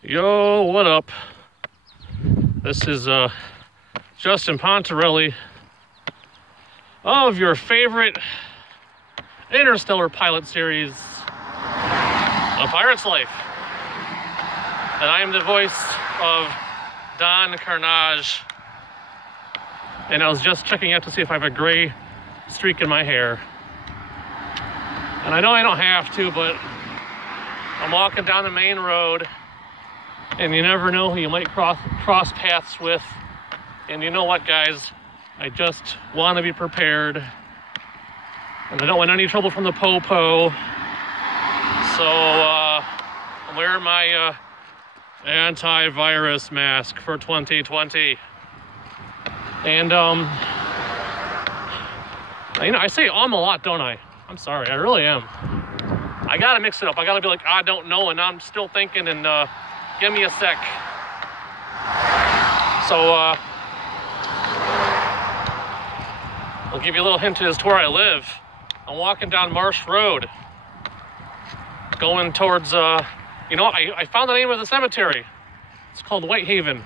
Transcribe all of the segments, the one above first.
Yo, what up? This is Justin Pontarelli of your favorite interstellar pilot series, A Pirate's Life. And I am the voice of Don Carnage. And I was just checking out to see if I have a gray streak in my hair. And I know I don't have to, but I'm walking down the main road. And you never know who you might cross paths with. And you know what, guys? I just want to be prepared. And I don't want any trouble from the po-po. So I'm wearing my antivirus mask for 2020. And you know, I say a lot, don't I? I'm sorry, I really am. I gotta mix it up. I gotta be like, I don't know, and I'm still thinking, and give me a sec. So, I'll give you a little hint as to where I live. I'm walking down Marsh Road, going towards, you know, I found the name of the cemetery. It's called Whitehaven.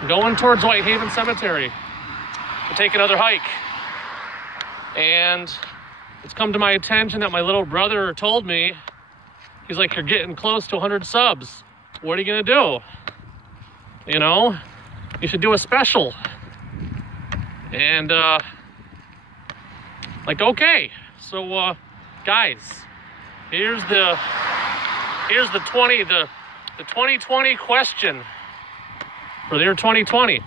I'm going towards Whitehaven Cemetery to take another hike. And it's come to my attention that my little brother told me, he's like, you're getting close to 100 subs. What are you gonna do? You know, you should do a special. And like, okay. So guys, here's the 2020 question for the year 2020.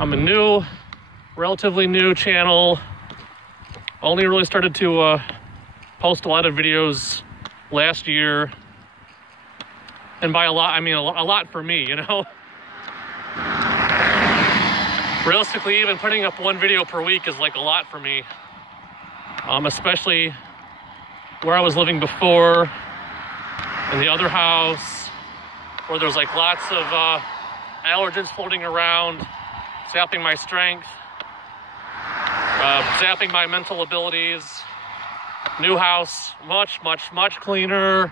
I'm a relatively new channel. Only really started to post a lot of videos last year. And by a lot, I mean a lot for me, you know? Realistically, even putting up one video per week is like a lot for me. Especially where I was living before, in the other house, where there's like lots of allergens floating around, sapping my strength, zapping my mental abilities. New house, much cleaner.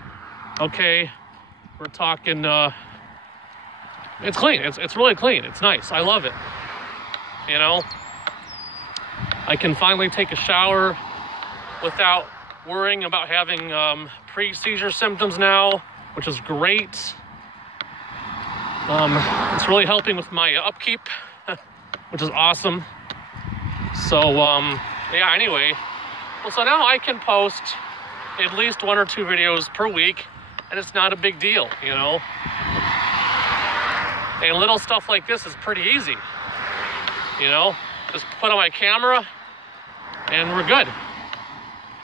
Okay. We're talking, it's clean. It's really clean. It's nice. I love it. You know, I can finally take a shower without worrying about having pre-seizure symptoms now, which is great. It's really helping with my upkeep, which is awesome. So, yeah, anyway. Well, so now I can post at least 1 or 2 videos per week. And it's not a big deal, you know? And little stuff like this is pretty easy, you know? Just put on my camera and we're good.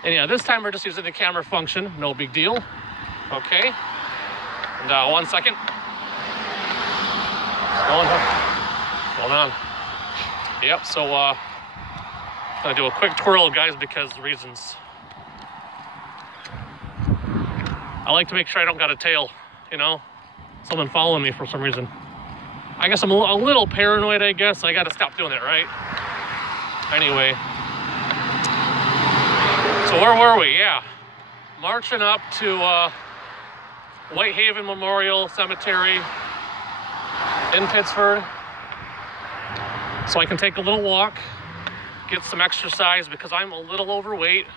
And yeah, this time we're just using the camera function, no big deal. Okay. And 1 second. What's going on? Yep, so I'm gonna do a quick twirl, guys, because of reasons. I like to make sure I don't got a tail, you know? Someone following me for some reason. I guess I'm a little paranoid, I guess. I gotta stop doing that, right? Anyway. So where were we? Yeah. Marching up to Whitehaven Memorial Cemetery in Pittsford. So I can take a little walk, get some exercise because I'm a little overweight.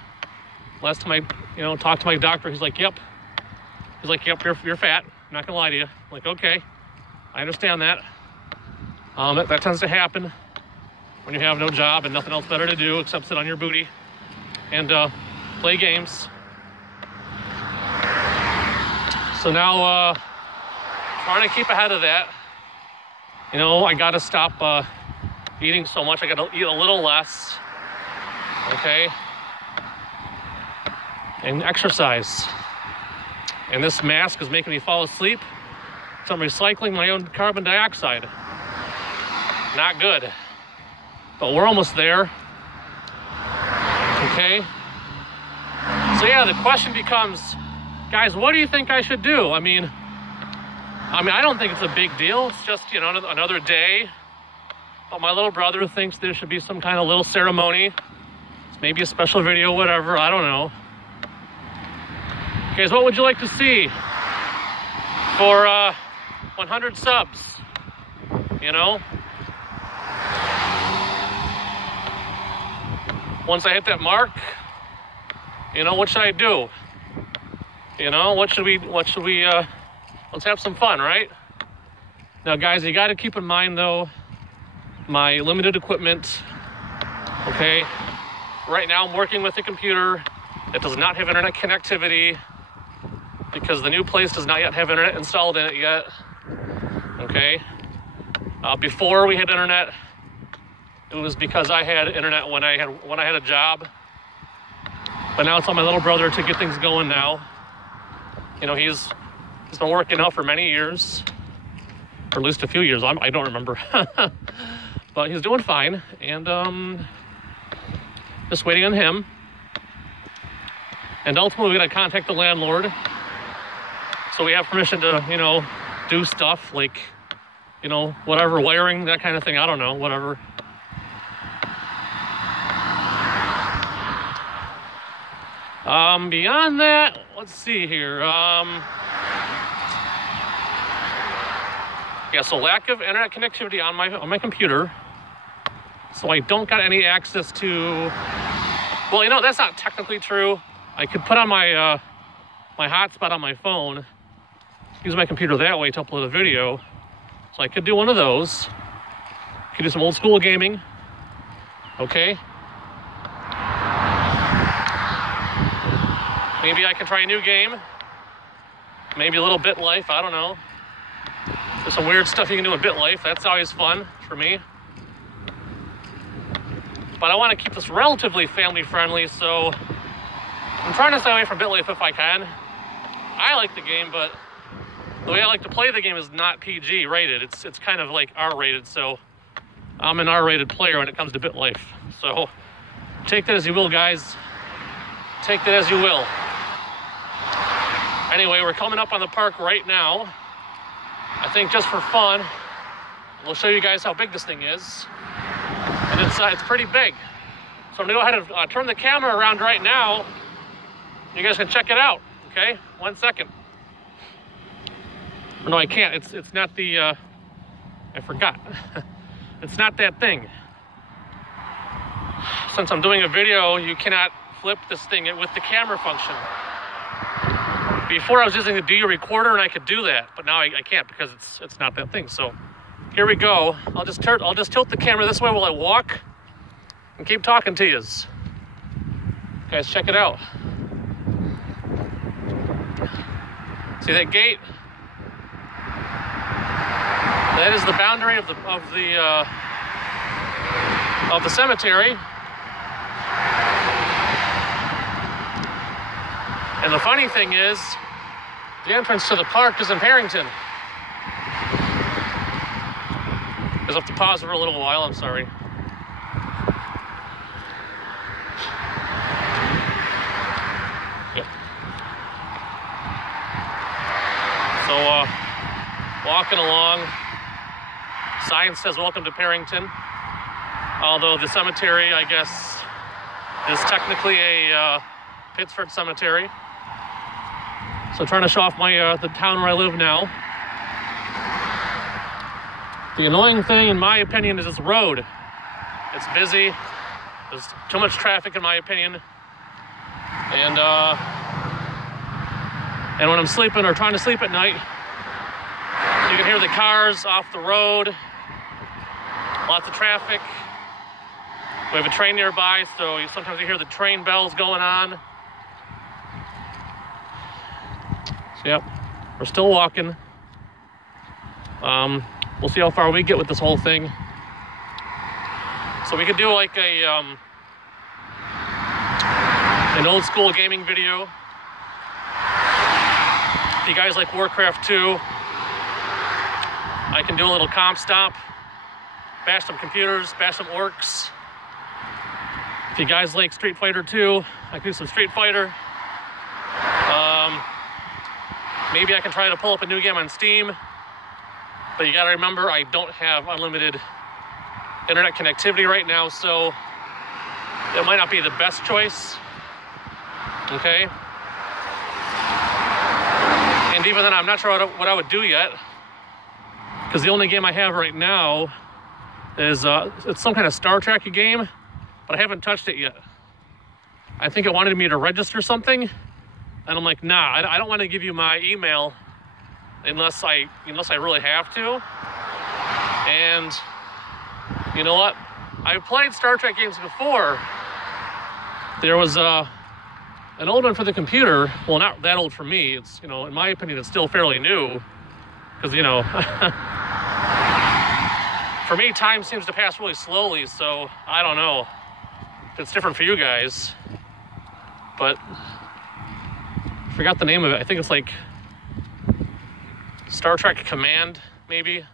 Last time I, you know, talked to my doctor, he's like, yep. He's like, yep, you're fat. I'm not gonna lie to you. I'm like, okay, I understand that. That tends to happen when you have no job and nothing else better to do except sit on your booty and play games. So now, trying to keep ahead of that. You know, I gotta stop eating so much. I gotta eat a little less, okay? And exercise. And this mask is making me fall asleep. So I'm recycling my own carbon dioxide. Not good. But we're almost there. Okay? So yeah, the question becomes, guys, what do you think I should do? I mean, I don't think it's a big deal. It's just, you know, another day. But my little brother thinks there should be some kind of little ceremony. Maybe a special video, whatever, I don't know. Guys, what would you like to see? for 100 subs, you know? Once I hit that mark, you know, what should I do? You know, what should we, let's have some fun, right? Now, guys, you got to keep in mind, though, my limited equipment, okay? Right now, I'm working with a computer that does not have internet connectivity because the new place does not yet have internet installed in it yet, okay? Before we had internet, it was because I had internet when I had a job, but now it's on my little brother to get things going now. You know, he's been working out for many years, or at least a few years. I don't remember, but he's doing fine, and just waiting on him. And ultimately, we got to contact the landlord, so we have permission to, you know, do stuff like, you know, whatever, wiring, that kind of thing. I don't know, whatever. Beyond that, let's see here. Yeah, so lack of internet connectivity on my computer. So I don't got any access to, well, you know, that's not technically true. I could put on my my hotspot on my phone, use my computer that way to upload a video. So I could do one of those. Could do some old school gaming. Okay. Maybe I can try a new game. Maybe a little Bit Life, I don't know. There's some weird stuff you can do in Bit Life. That's always fun for me. But I want to keep this relatively family friendly, so I'm trying to stay away from Bit Life if I can. I like the game, but the way I like to play the game is not PG rated. It's kind of like R rated, so I'm an R rated player when it comes to Bit Life. So take that as you will, guys. Take that as you will. Anyway, we're coming up on the park right now. I think just for fun, we'll show you guys how big this thing is. And it's pretty big. So I'm gonna go ahead and turn the camera around right now. You guys can check it out, okay? 1 second. No, I can't. It's not the, I forgot. It's not that thing. Since I'm doing a video, you cannot flip this thing with the camera function. Before I was using the DU recorder and I could do that, but now I can't because it's not that thing. So here we go. I'll just tilt the camera this way while I walk and keep talking to yous. Guys, check it out. See that gate? That is the boundary of the cemetery. And the funny thing is, the entrance to the park is in Harrington. I just have to pause for a little while, I'm sorry. Yep. So, walking along, sign says welcome to Harrington. Although the cemetery, I guess, is technically a Pittsford cemetery. So trying to show off my the town where I live now. The annoying thing, in my opinion, is this road. It's busy. There's too much traffic, in my opinion. And when I'm sleeping or trying to sleep at night, you can hear the cars off the road. Lots of traffic. We have a train nearby, so sometimes you hear the train bells going on. Yep, we're still walking. We'll see how far we get with this whole thing. So we could do like an old school gaming video. If you guys like Warcraft 2, I can do a little comp stop, bash some computers, bash some orcs. If you guys like Street Fighter 2, I can do some Street Fighter. Maybe I can try to pull up a new game on Steam, but you gotta remember I don't have unlimited internet connectivity right now, so it might not be the best choice, okay? And And even then, I'm not sure what I would do yet, because the only game I have right now is it's some kind of Star Trek game, but I haven't touched it yet. I think it wanted me to register something, and I'm like, nah, I don't want to give you my email unless I really have to. And you know what? I've played Star Trek games before. There was an old one for the computer. Well, not that old for me. It's, you know, in my opinion, it's still fairly new, because, you know, for me, time seems to pass really slowly, so I don't know if it's different for you guys. But I forgot the name of it. I think it's like Star Trek Command, maybe.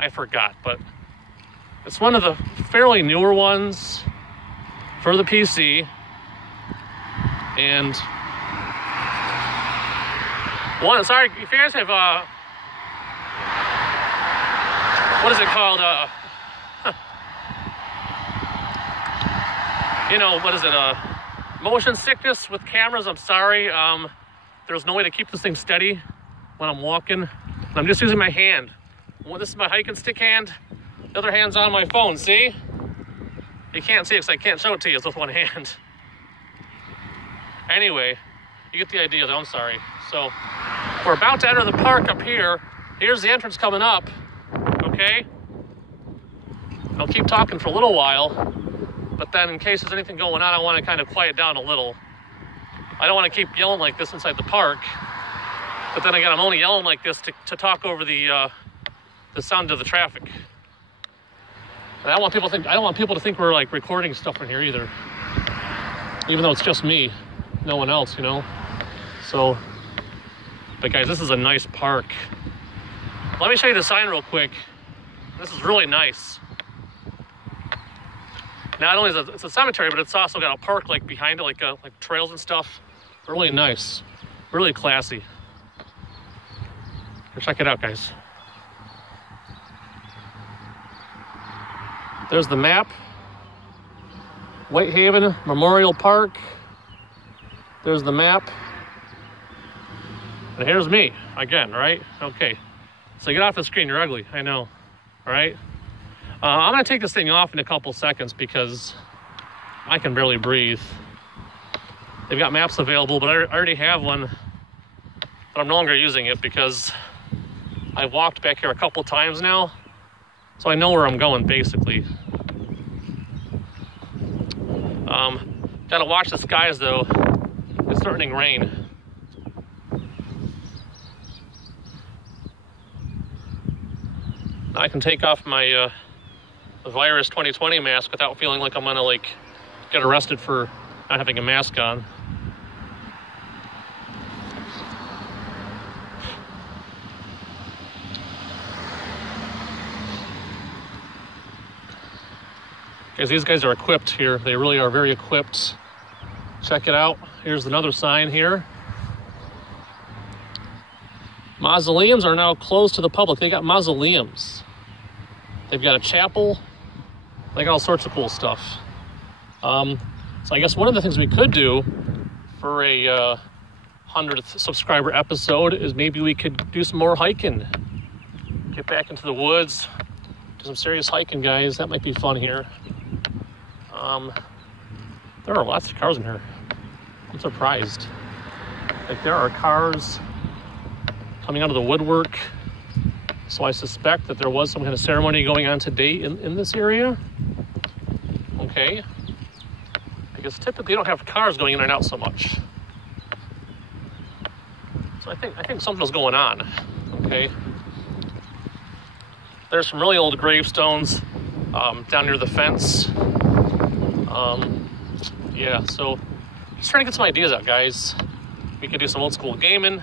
I forgot, but it's one of the fairly newer ones for the PC. And sorry, if you guys have what is it called? You know, what is it? Motion sickness with cameras. I'm sorry. There's no way to keep this thing steady when I'm walking. I'm just using my hand. Well, this is my hiking stick hand. The other hand's on my phone. See? You can't see it because I can't show it to you. It's with one hand. Anyway, you get the idea though. I'm sorry. So we're about to enter the park up here. Here's the entrance coming up. Okay? I'll keep talking for a little while, but then in case there's anything going on, I want to kind of quiet down a little. I don't want to keep yelling like this inside the park, but then again, I'm only yelling like this to talk over the sound of the traffic. And I don't want people to think we're like recording stuff in here either, even though it's just me, no one else, you know. So, but guys, this is a nice park. Let me show you the sign real quick. This is really nice. Not only is it's a cemetery, but it's also got a park like behind it, like trails and stuff. Really nice, really classy. Here, check it out, guys. There's the map. Whitehaven Memorial Park. There's the map. And here's me again, right? Okay. So get off the screen, you're ugly, I know, all right? I'm gonna take this thing off in a couple seconds because I can barely breathe. They've got maps available, but I already have one, but I'm no longer using it because I walked back here a couple times now, so I know where I'm going, basically. Gotta watch the skies though. It's threatening rain. I can take off my virus 2020 mask without feeling like I'm gonna like get arrested for not having a mask on. Guys, these guys are equipped here. They really are very equipped. Check it out. Here's another sign here. Mausoleums are now closed to the public. They got mausoleums. They've got a chapel. They got all sorts of cool stuff. So I guess one of the things we could do for a 100th subscriber episode is maybe we could do some more hiking. Get back into the woods. Do some serious hiking, guys. That might be fun here. There are lots of cars in here. I'm surprised. Like, there are cars coming out of the woodwork. So I suspect that there was some kind of ceremony going on today in this area. Okay. Because typically you don't have cars going in and out so much. So I think something's going on. Okay. There's some really old gravestones down near the fence. Yeah, so just trying to get some ideas out, guys. We could do some old school gaming.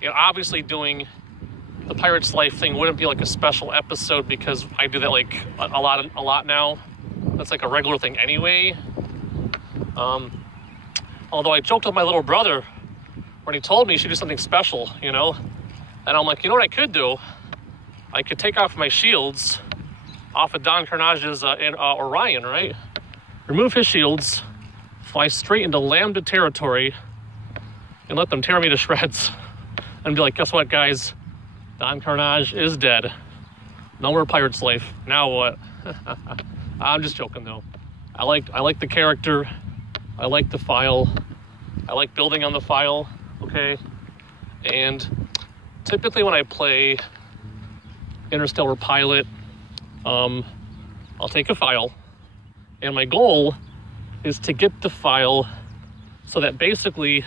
You know, obviously doing the Pirate's Life thing wouldn't be like a special episode because I do that like a lot now. That's like a regular thing anyway. Although I joked with my little brother when he told me he should do something special, you know? And I'm like, you know what I could do? I could take off my shields off of Don Carnage's Orion, right? Remove his shields, fly straight into Lambda territory, and let them tear me to shreds. and be like, guess what, guys? Don Carnage is dead. No more pirate's life. Now what? I'm just joking though. I like the character. I like the file. I like building on the file, okay? And typically when I play Interstellar Pilot, I'll take a file, and my goal is to get the file so that basically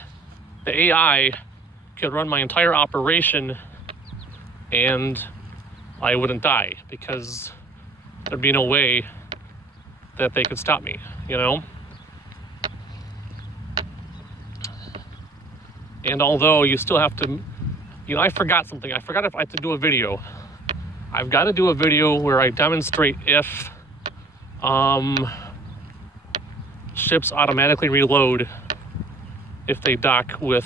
the AI could run my entire operation and I wouldn't die, because there'd be no way that they could stop me, you know? And although you still have to, you know, I forgot something. I forgot if I had to do a video. I've got to do a video where I demonstrate if ships automatically reload if they dock with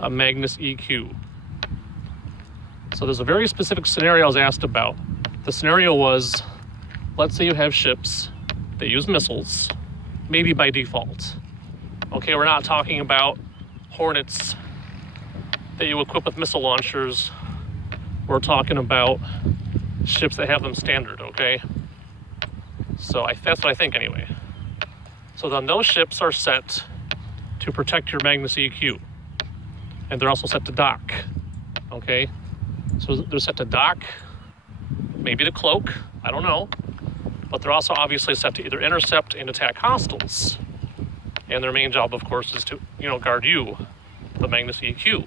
a Magnus EQ. So there's a very specific scenario I was asked about. The scenario was, let's say you have ships that use missiles, maybe by default. Okay, we're not talking about Hornets that you equip with missile launchers. We're talking about ships that have them standard, okay? So that's what I think anyway. So then those ships are set to protect your Magnus EQ. And they're also set to dock, okay? So they're set to dock, maybe to cloak, I don't know. But they're also obviously set to either intercept and attack hostiles. And their main job, of course, is to, you know, guard you, the Magnus EQ.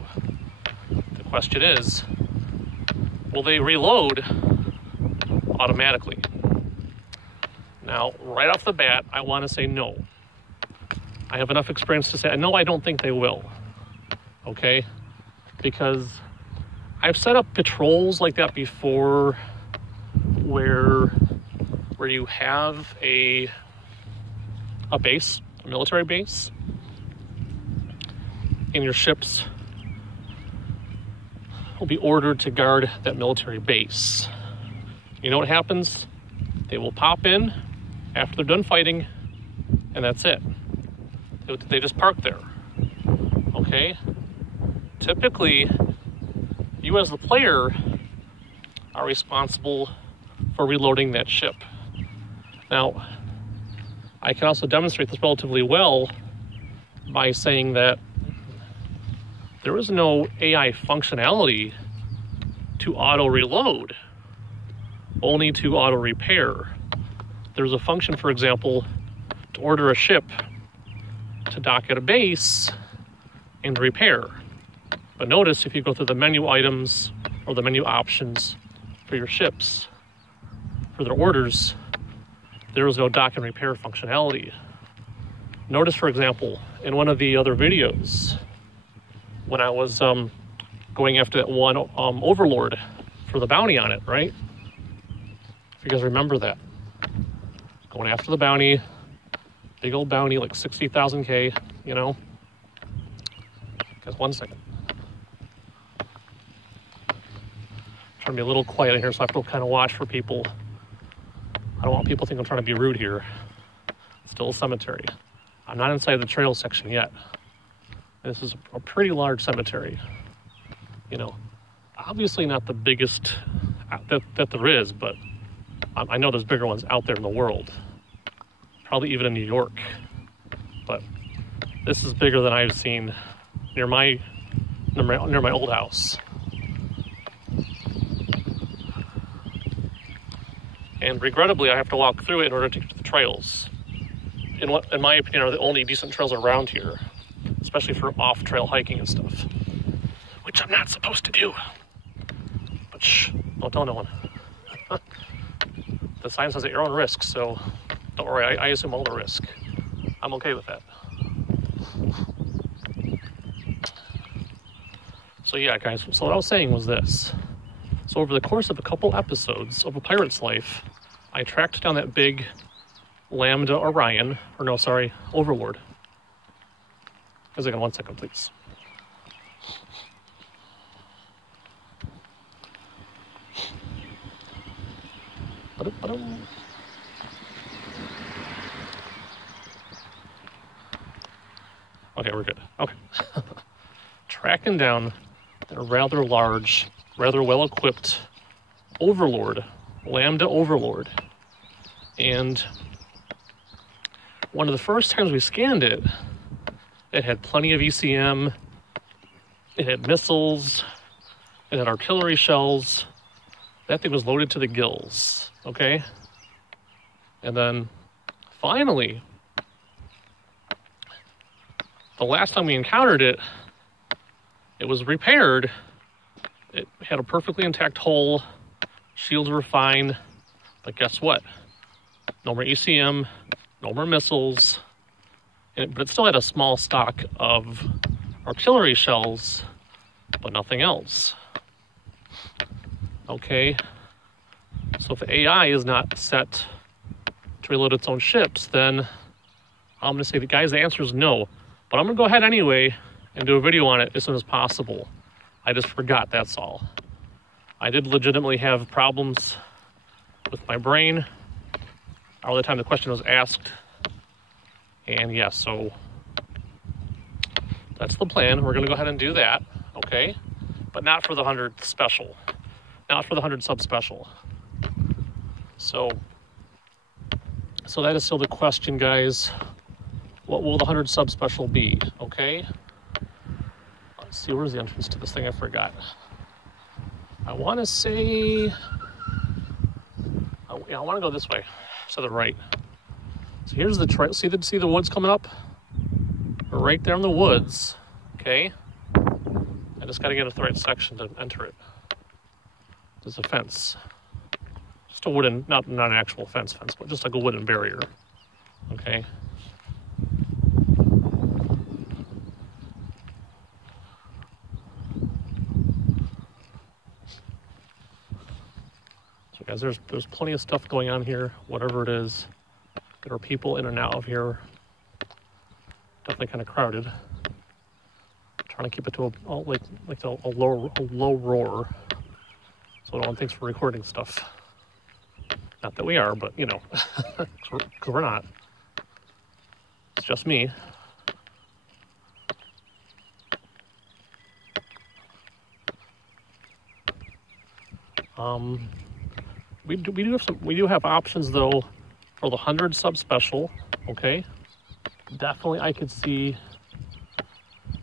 The question is, will they reload automatically? Now, right off the bat, I want to say no. I have enough experience to say, no, I don't think they will, okay? Because I've set up patrols like that before where you have a base, a military base, and your ships will be ordered to guard that military base. You know what happens? They will pop in after they're done fighting, and that's it. They just park there, okay? Typically, you as the player are responsible for reloading that ship. Now, I can also demonstrate this relatively well by saying that there is no AI functionality to auto reload, only to auto repair. There's a function, for example, to order a ship to dock at a base and repair. But notice if you go through the menu items or the menu options for your ships, for their orders, there is no dock and repair functionality. Notice, for example, in one of the other videos, when I was going after that one overlord for the bounty on it, right? If you guys remember that. Going after the bounty, big old bounty, like 60,000 K, you know? Guys, 1 second. Trying to be a little quiet in here so I have to kind of watch for people. I don't want people to think I'm trying to be rude here. It's still a cemetery. I'm not inside the trail section yet. This is a pretty large cemetery. You know, obviously not the biggest that there is, but I know there's bigger ones out there in the world. Probably even in New York. But this is bigger than I've seen near my old house. And regrettably, I have to walk through it in order to get to the trails. In what, in my opinion, are the only decent trails around here, especially for off-trail hiking and stuff, which I'm not supposed to do. But shh, don't tell no one. The sign says at your own risk, so don't worry, I assume all the risk. I'm okay with that. So yeah, guys, so what I was saying was this. So over the course of a couple episodes of A Pirate's Life, I tracked down that big Lambda Orion, or no, sorry, Overlord. Guys, again, 1 second, please. Okay, we're good. Okay. Tracking down a rather large, rather well-equipped overlord, Lambda overlord. And one of the first times we scanned it, it had plenty of ECM, it had missiles, it had artillery shells. That thing was loaded to the gills, okay? And then finally, the last time we encountered it, it was repaired. It had a perfectly intact hull, shields were fine, but guess what? No more ECM, no more missiles, but it still had a small stock of artillery shells, but nothing else. Okay, so if the AI is not set to reload its own ships, then I'm gonna say, guys, the answer is no. But I'm gonna go ahead anyway and do a video on it as soon as possible. I just forgot, that's all. I did legitimately have problems with my brain all the time the question was asked. And yeah, so that's the plan. We're gonna go ahead and do that, okay? But not for the 100 special. Not for the 100 sub special. So that is still the question, guys. What will the 100 sub special be, okay? Let's see, where's the entrance to this thing? I forgot. I wanna say, I wanna go this way, to the right. So here's the trail, see the woods coming up? We're right there in the woods, okay? I just gotta get into the right section to enter it. There's a fence. Just a wooden, not an actual fence, but just like a wooden barrier, okay? So guys, there's plenty of stuff going on here, whatever it is. There are people in and out of here. Definitely kind of crowded. Trying to keep it to a low roar, so no one thinks we're recording stuff. Not that we are, but you know, because we're not. It's just me. We do have options though for the 100 sub special. Okay, definitely I could see,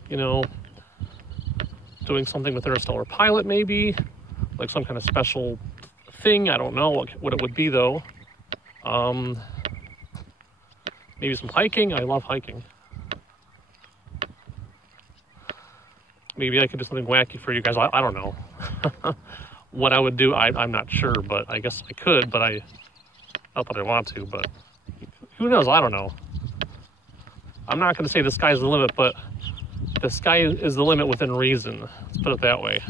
you know, doing something with Interstellar Pilot maybe, like some kind of special thing. I don't know what it would be though. Maybe some hiking. I love hiking. Maybe I could do something wacky for you guys. I don't know. What I would do, I'm not sure, but I guess I could, but not that I want to, but who knows? I don't know. I'm not going to say the sky's the limit, but the sky is the limit within reason. Let's put it that way.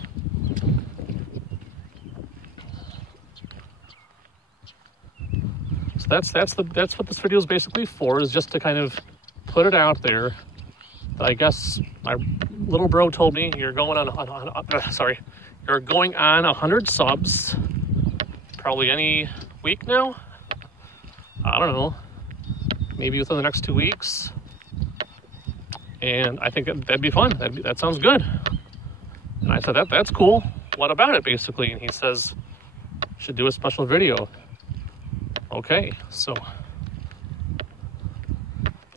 So that's what this video is basically for, is just to kind of put it out there. I guess my little bro told me you're going on you're going on 100 subs probably any week now. I don't know, maybe within the next 2 weeks. And I think that'd be fun. That sounds good. And I said, that's cool. What about it, basically? And he says, should do a special video. Okay, so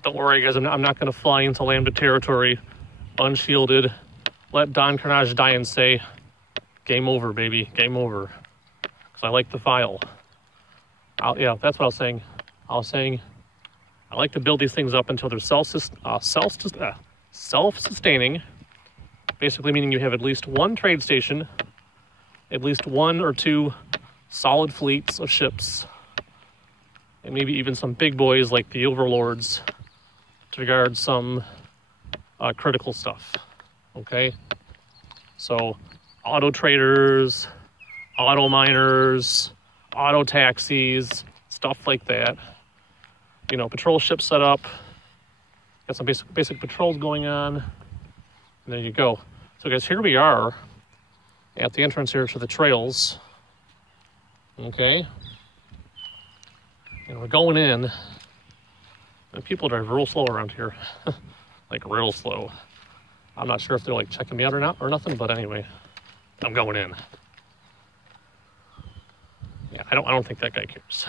don't worry, guys. I'm not going to fly into Lambda territory unshielded. Let Don Carnage die and say, game over, baby, game over. Because I like the file. Yeah, that's what I was saying. I was saying I like to build these things up until they're self-sustaining. Basically meaning you have at least one trade station, at least 1 or 2 solid fleets of ships, and maybe even some big boys like the Overlords to guard some critical stuff, okay? So auto traders, auto miners, auto taxis, stuff like that. You know, patrol ship set up, got some basic patrols going on, and there you go. So guys, here we are at the entrance here to the trails, okay? And we're going in, and people drive real slow around here, like real slow. I'm not sure if they're like checking me out or not or nothing, but anyway, I'm going in. Yeah, I don't think that guy cares.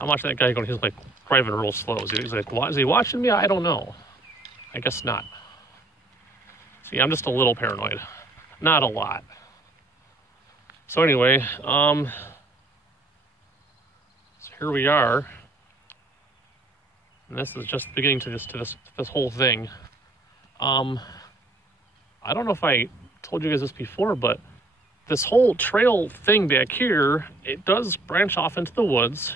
I'm watching that guy going, he's like driving real slow. He's like, what, is he watching me? I don't know. I guess not. See, I'm just a little paranoid. Not a lot. So anyway, so here we are. And this is just the beginning to this whole thing. I don't know if I told you guys this before, but this whole trail thing back here, it does branch off into the woods,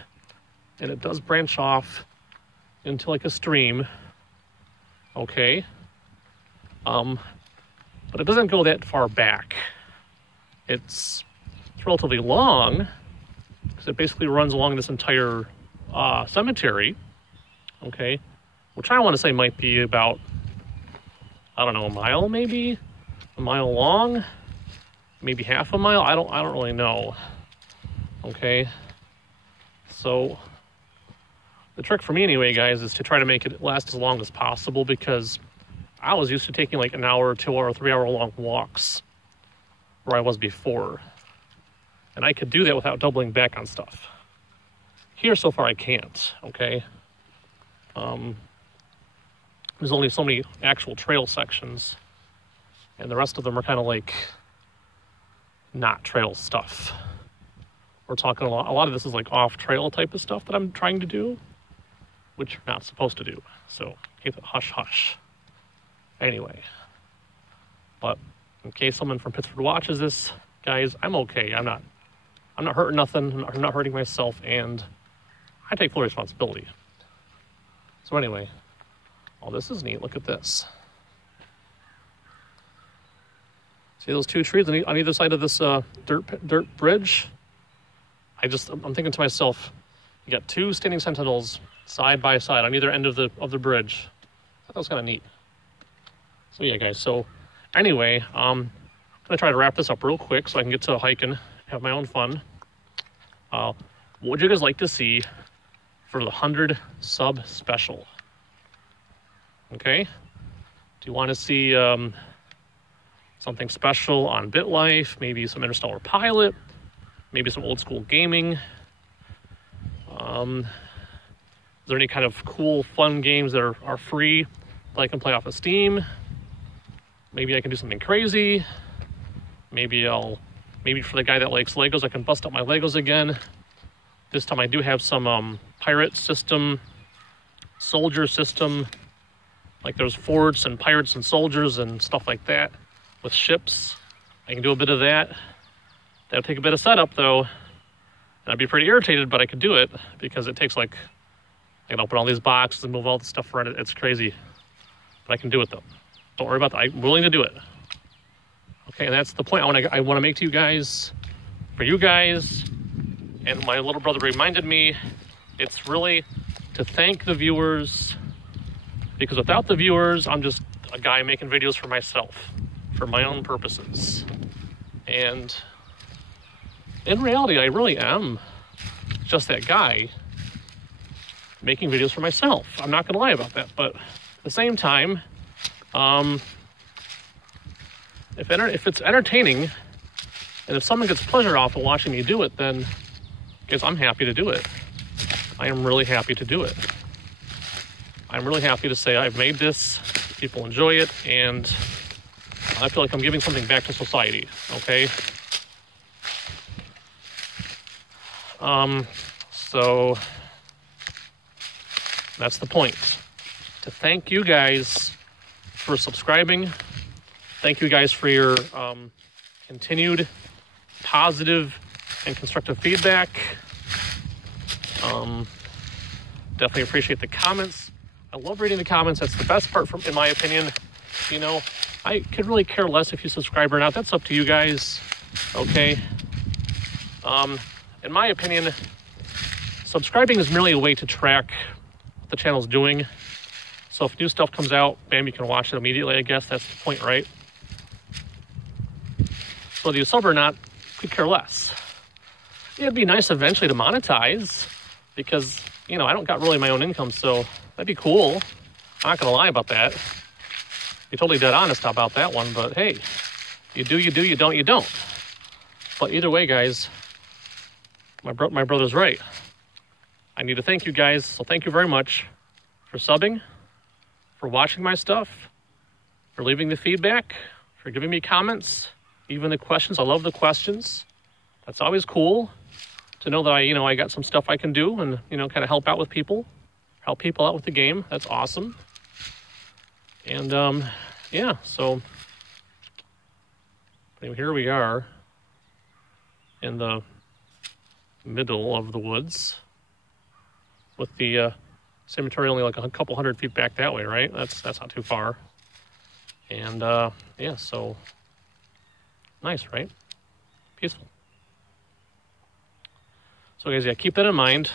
and it does branch off into like a stream, okay? But it doesn't go that far back. It's relatively long, because it basically runs along this entire cemetery, okay? Which I want to say might be about, I don't know, a mile maybe? A mile long? Maybe half a mile? I don't really know. Okay. So the trick for me anyway, guys, is to try to make it last as long as possible, because I was used to taking like an hour, 2 hour, 3 hour long walks where I was before. And I could do that without doubling back on stuff. Here so far I can't, okay? There's only so many actual trail sections, and the rest of them are kind of like not trail stuff. We're talking a lot of this is like off trail type of stuff that I'm trying to do, which you're not supposed to do. So keep it hush hush. Anyway, but in case someone from Pittsford watches this, guys, I'm okay. I'm not hurting nothing. I'm not hurting myself, and I take full responsibility. So anyway, oh, this is neat. Look at this. See those two trees on either side of this dirt bridge? I'm thinking to myself, you got two standing sentinels side by side on either end of the bridge. I thought that was kind of neat. So yeah, guys. So anyway, I'm gonna try to wrap this up real quick so I can get to hiking, have my own fun. What would you guys like to see for the 100 sub special? Okay. Do you want to see something special on BitLife? Maybe some Interstellar Pilot? Maybe some old school gaming? Is there any kind of cool, fun games that are free that I can play off of Steam? Maybe I can do something crazy. Maybe for the guy that likes Legos, I can bust up my Legos again. This time I do have some pirate system, soldier system. Like there's forts and pirates and soldiers and stuff like that with ships. I can do a bit of that. That'll take a bit of setup though. And I'd be pretty irritated, but I could do it because it takes like, I can open all these boxes and move all the stuff around it. It's crazy. But I can do it though. Don't worry about that. I'm willing to do it. Okay, and that's the point I want to make to you guys, for you guys. And my little brother reminded me, it's really to thank the viewers, because without the viewers, I'm just a guy making videos for myself, for my own purposes. And in reality, I really am just that guy making videos for myself. I'm not gonna lie about that, but at the same time, if it's entertaining, and if someone gets pleasure off of watching me do it, then guys, I'm happy to do it. I am really happy to do it. I'm really happy to say I've made this, people enjoy it, and I feel like I'm giving something back to society, okay? So that's the point. To thank you guys for subscribing. Thank you guys for your continued positive and constructive feedback. Definitely appreciate the comments. I love reading the comments. That's the best part, in my opinion. You know, I could really care less if you subscribe or not. That's up to you guys, okay? In my opinion, subscribing is merely a way to track what the channel's doing. So if new stuff comes out, bam, you can watch it immediately, I guess. That's the point, right? So whether you sub or not, could care less. It'd be nice eventually to monetize, because, you know, I don't got really my own income, so that'd be cool. I'm not gonna lie about that. be totally dead honest about that one, but hey, you do, you do, you don't, you don't. But either way, guys, my brother's right. I need to thank you guys, so thank you very much for subbing, for watching my stuff, for leaving the feedback, for giving me comments, even the questions. I love the questions. That's always cool to know that I got some stuff I can do and, kind of help out with people, help people out with the game. That's awesome. And, yeah, so here we are in the middle of the woods with the cemetery only like a couple 100 feet back that way, right? That's not too far. And, yeah, so nice, right? Peaceful. So guys, yeah, keep that in mind. So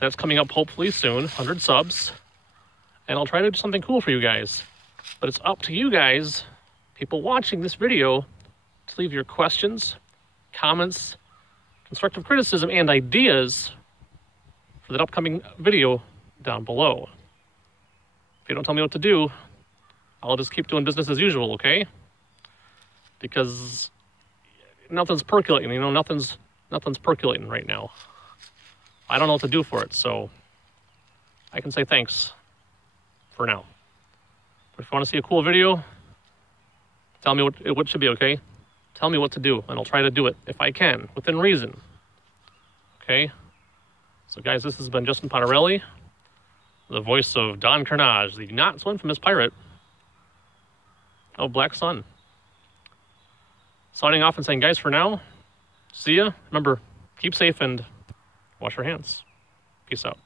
that's coming up hopefully soon, 100 subs. And I'll try to do something cool for you guys. But it's up to you guys, people watching this video, to leave your questions, comments, constructive criticism, and ideas for that upcoming video down below. If you don't tell me what to do, I'll just keep doing business as usual, okay? Because nothing's percolating, nothing's percolating right now. I don't know what to do for it, so I can say thanks for now. But if you want to see a cool video, tell me what should be, okay? Tell me what to do, and I'll try to do it if I can, within reason. Okay? So guys, this has been Justin Pontarelli, the voice of Don Carnage, the not so infamous pirate of Black Sun. Signing off and saying, guys, for now, see ya. Remember, keep safe and wash your hands. Peace out.